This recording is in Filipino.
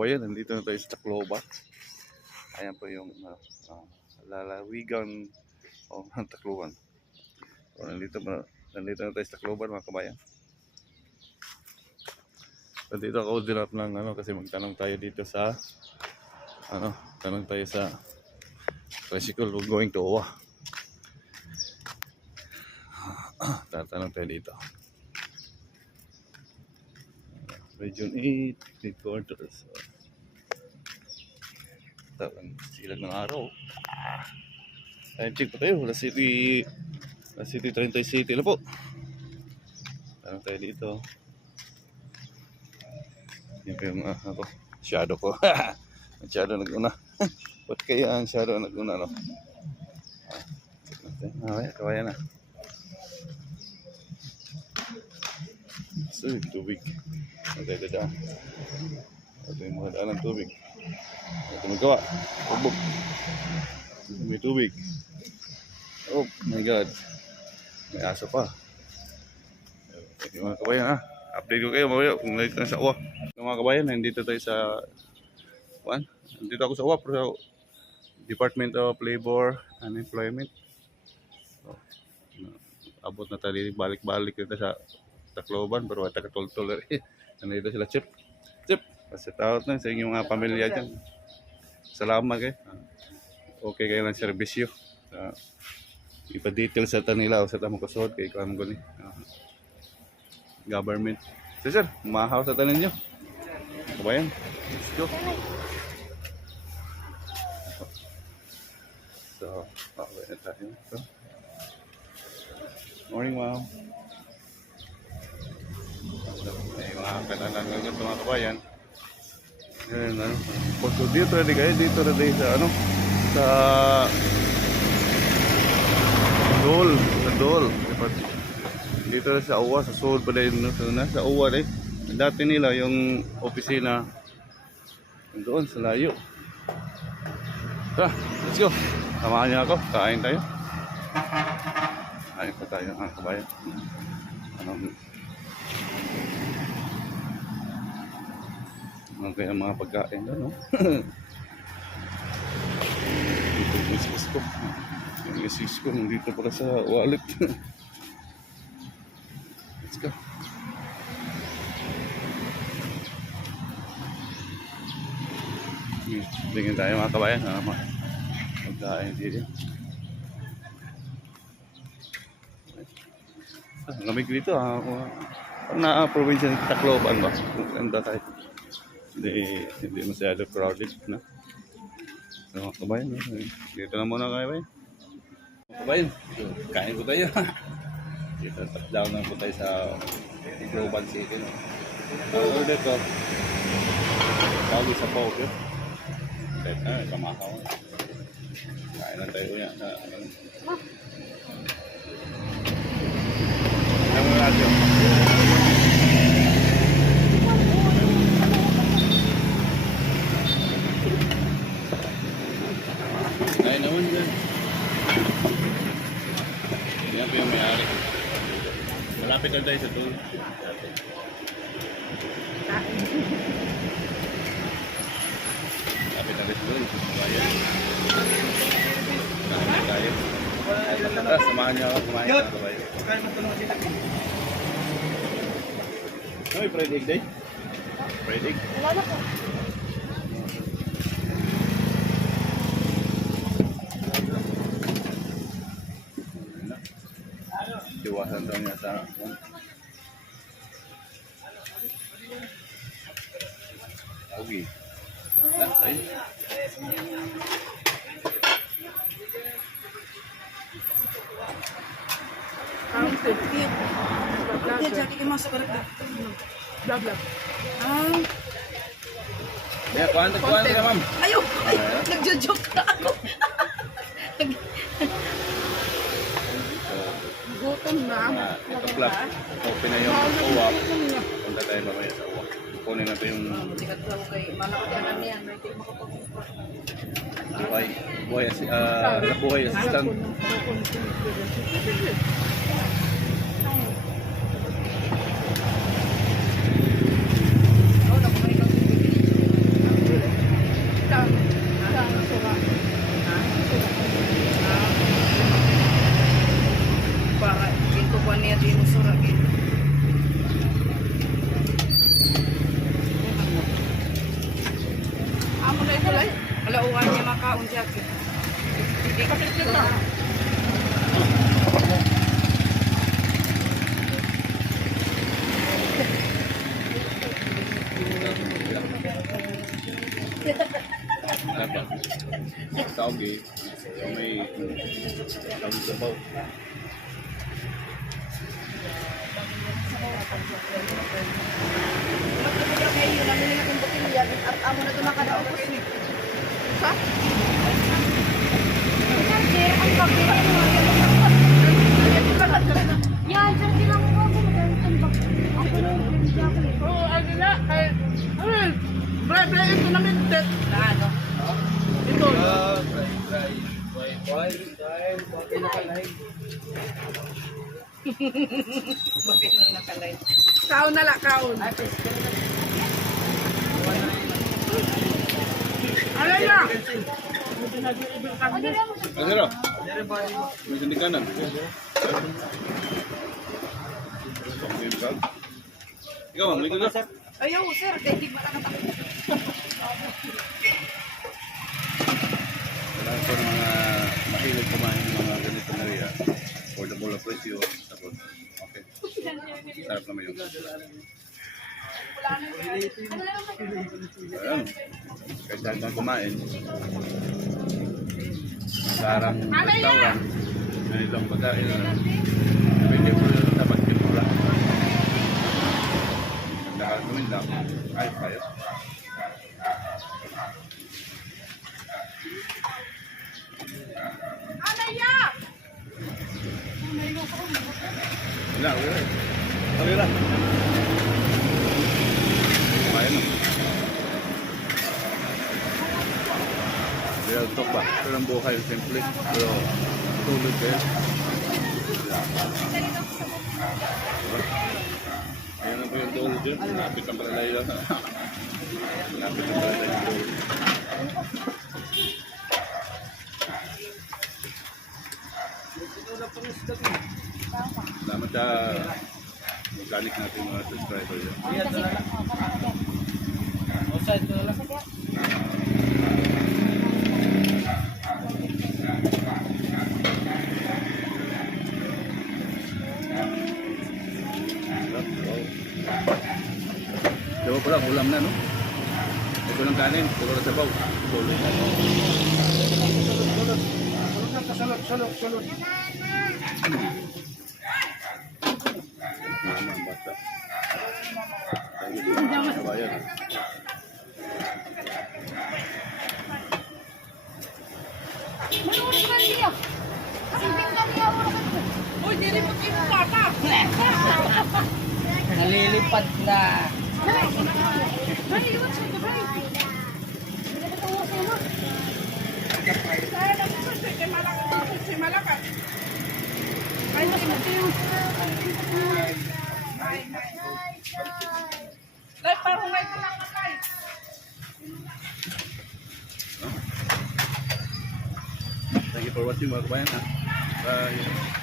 kabayan, nandito na tayo sa Tacloban. Ayan po yung lalawigan ng Tacloban. So, nandito na tayo sa Tacloban mga kabayan. Nandito ako dinap ng kasi magtanong tayo dito sa tanong tayo sa tricycle going to OWA. Tatanong tayo dito. Region 8, headquarters. Tapos silag ng araw. Time check pa tayo. Last City 30 City na po. Tanong tayo dito. Yan po yung shadow ko. Ang shadow nag-una. Ba't kaya ang shadow nag-una, no? Kawaya na. So, tubig. Ito daan. Ito yung mga daan ng tubig. Ito magawa. Ubog. May tubig. Oh my God. May aso pa. Ito mga kabayan, update ko kayo mamaya kung nandito na sa UWA. Mga kabayan, nandito tayo sa nandito ako sa UWA pero Department of Labor and Employment. So, abot na tayo balik-balik dito sa Tacloban pero at takatol-tol rin. Nandito sila Chip. Pasit out na sa inyong mga pamilya dyan. Salamat kayo. Okay kayo ng serbisyo. Ipa-detail sa tanila o sa tamang kusod kay Kwan Guni. Government. So sir, mahaw sa tanin nyo. Kabayan. Let's go. So, okay na tayo. So, morning ma'am. Ay, mga kananan ng mga kabayan. Ayan, so, dito na kayo, sa Dole. Dito na sa UWA, sa Seoul pa rin, sa UWA rin. Dati nila yung opisina doon sa layo. Tara, let's go. Samahan niyo ako, kain tayo. Kain pa tayo mga kabayan. Ano kaya mga pagkain doon, no? Dito yung Cisco. Yung Cisco, nandito pala sa wallet. Let's go. Tingin tayo mga kabayan. Pagkain dito. Lamig dito. Na-provincia ng Tacloban ba? Ganda tayo. Hindi masyado crowded na. So mga kabayan, dito na muna kayo kabayan. Kabayan, kain ko tayo. Dito touchdown na po tayo sa Global City. Order ko. Bago sa poke. Kamahaw. Kain na tayo yan. Ano mo natin? Malapit na tayo sa tool. Malapit na tayo sa tool. Malapit tayo. Samahan niyo ako. Kumain na ako. Ay, fried egg day? Fried egg? Wala na po. Iwasan daw niya sa okay. Ay. Ang 50. Jadi ka masuk ke vlog. Ya, kuan ka, ma'am. Ayo, nagjo-joke na ako. Gutom na. Ito vlog. Open na yung UWA. Punta tayo mamaya sa UWA. Kunin natin yung buhay assistant. Kapit na. Dapat. Tawag eh. May tawag sa baw. Yan, sir, di lang ako magandang. Ako na yung Oo, ano na. Ay, bre, ito na mintet. Na ano? Ito. Kaon na la, kaon. Alay na. Ano? May sindikanan. Ikaw, ma'am, dito na. Ayaw, sir. Hindi ba nakatakot? Kailangan ko ng mga mahilig kumain ng mga ganito na rin. Affordable ang presyo. Tapos, okay. Sarap naman yun. Ayan. Kahit saan kang kumain. Sarang restaurant. Ganitong pagkain na pwede mo lang dapat pinula. Dahil kumin lang. Ayos tayo. Anaya! Wala, wala. Wala. Kumain na. Real talk ba? Ito lang buhay, simple. Pero tulog kayo. Ayan na po yung doon dyan. Lapit ang paralay lang. Lapit ang paralay ng doon. Salamat sa organic natin mga subscriber yan. Diba pala, ulam na, no? Ito ng kanin, puro na sabaw. Tuloy na. Salok. Mama, bata. Lagi sa mga kabayan. Manulit ka niya. Sige ka niya ako na. Uy, dili mo kayo papa. Nalilipad na. Ay, iwan siya. Ay, si Malakas. Ay, Lai, parang may kalakatay. Thank you for watching mga kabayan. Bye.